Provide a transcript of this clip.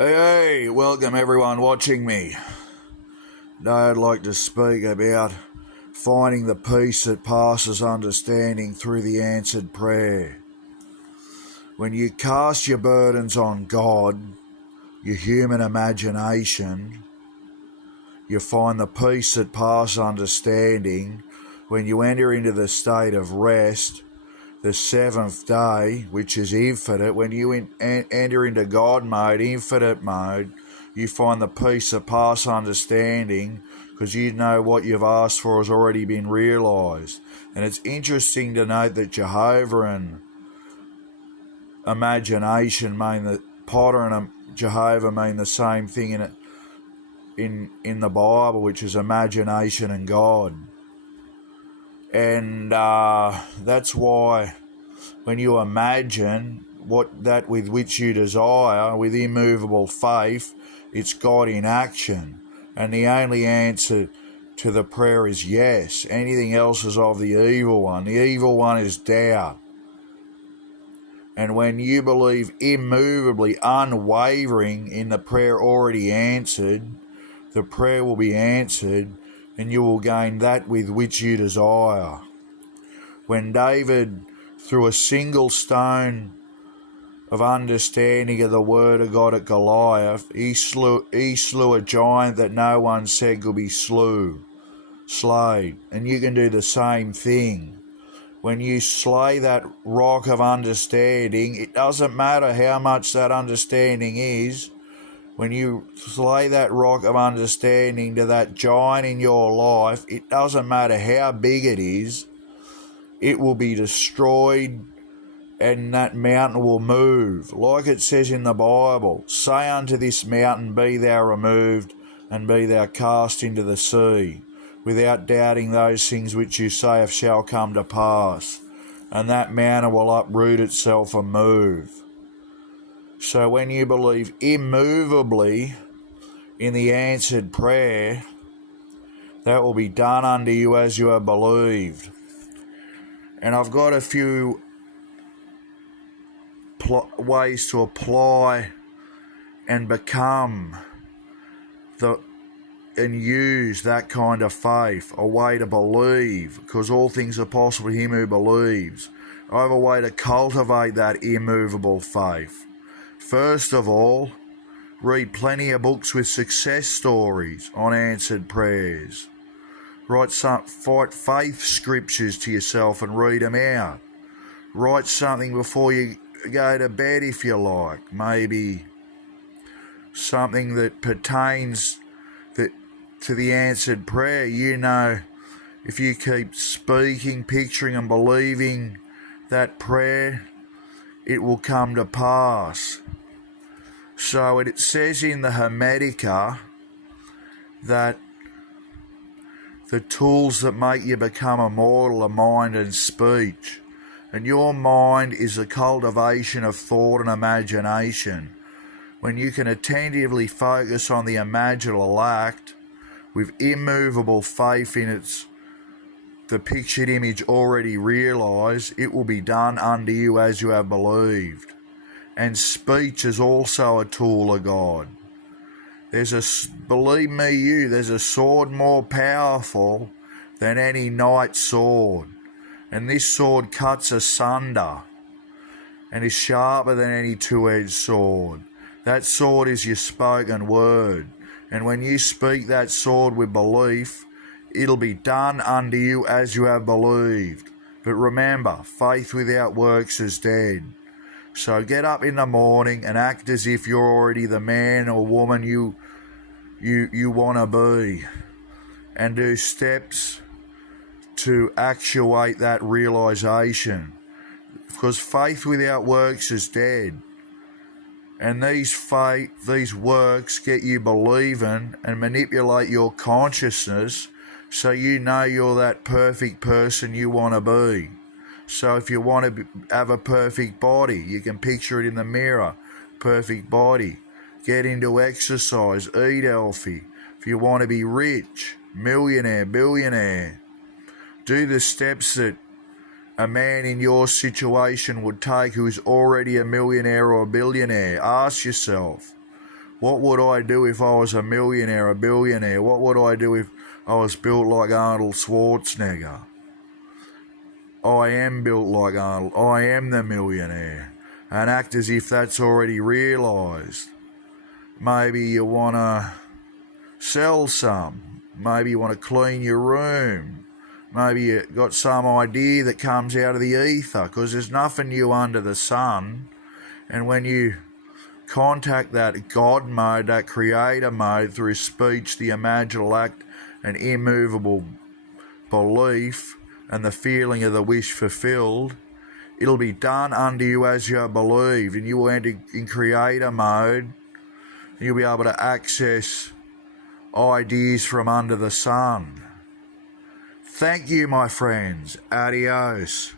Hey, welcome everyone watching me. Today I'd like to speak about finding the peace that passes understanding through the answered prayer. When you cast your burdens on God, your human imagination, you find the peace that passes understanding when you enter into the state of rest, the seventh day, which is infinite. When you enter into God mode, infinite mode, you find the peace that passes understanding because you know what you've asked for has already been realised. And it's interesting to note that Jehovah and imagination mean that Potter and Jehovah mean the same thing in the Bible, which is imagination and God. And that's why when you imagine that with which you desire, with immovable faith, it's God in action. And the only answer to the prayer is yes. Anything else is of the evil one. The evil one is doubt. And when you believe immovably, unwavering in the prayer already answered, the prayer will be answered and you will gain that with which you desire. When David threw a single stone of understanding of the word of God at Goliath, he slew a giant that no one said could be slayed. And you can do the same thing. When you slay that rock of understanding, it doesn't matter how much that understanding is. When you slay that rock of understanding to that giant in your life, it doesn't matter how big it is, it will be destroyed and that mountain will move. Like it says in the Bible, say unto this mountain, be thou removed, and be thou cast into the sea, without doubting those things which you say shall come to pass. And that mountain will uproot itself and move. So when you believe immovably in the answered prayer, that will be done unto you as you have believed. And I've got a few ways to apply and become and use that kind of faith, a way to believe, because all things are possible to him who believes. I have a way to cultivate that immovable faith. First of all, read plenty of books with success stories on answered prayers. Write faith scriptures to yourself and read them out. Write something before you go to bed if you like. Maybe something that pertains to the answered prayer. You know, if you keep speaking, picturing and believing that prayer, it will come to pass. So it says in the Hermetica that the tools that make you become immortal are mind and speech. And your mind is the cultivation of thought and imagination. When you can attentively focus on the imaginal act with immovable faith in the pictured image already realised, it will be done unto you as you have believed. And speech is also a tool of God. Believe me, there's a sword more powerful than any knight's sword. And this sword cuts asunder and is sharper than any two-edged sword. That sword is your spoken word. And when you speak that sword with belief, it'll be done unto you as you have believed. But remember, faith without works is dead. So get up in the morning and act as if you're already the man or woman you want to be. And do steps to actuate that realisation. Because faith without works is dead. And these works get you believing and manipulate your consciousness so you know you're that perfect person you want to be. So if you want to have a perfect body, you can picture it in the mirror, perfect body. Get into exercise, eat healthy. If you want to be rich, millionaire, billionaire, do the steps that a man in your situation would take who is already a millionaire or a billionaire. Ask yourself, What would I do if I was a millionaire, a billionaire? What would I do if I was built like Arnold Schwarzenegger? I am built like Arnold. I am the millionaire. And act as if that's already realised. Maybe you want to sell some. Maybe you want to clean your room. Maybe you got some idea that comes out of the ether, because there's nothing new under the sun. And when you contact that God mode, that creator mode, through speech, the imaginal act, and immovable belief, and the feeling of the wish fulfilled, it'll be done unto you as you believed, and you will enter in creator mode. You'll be able to access ideas from under the sun. Thank you, my friends. Adios.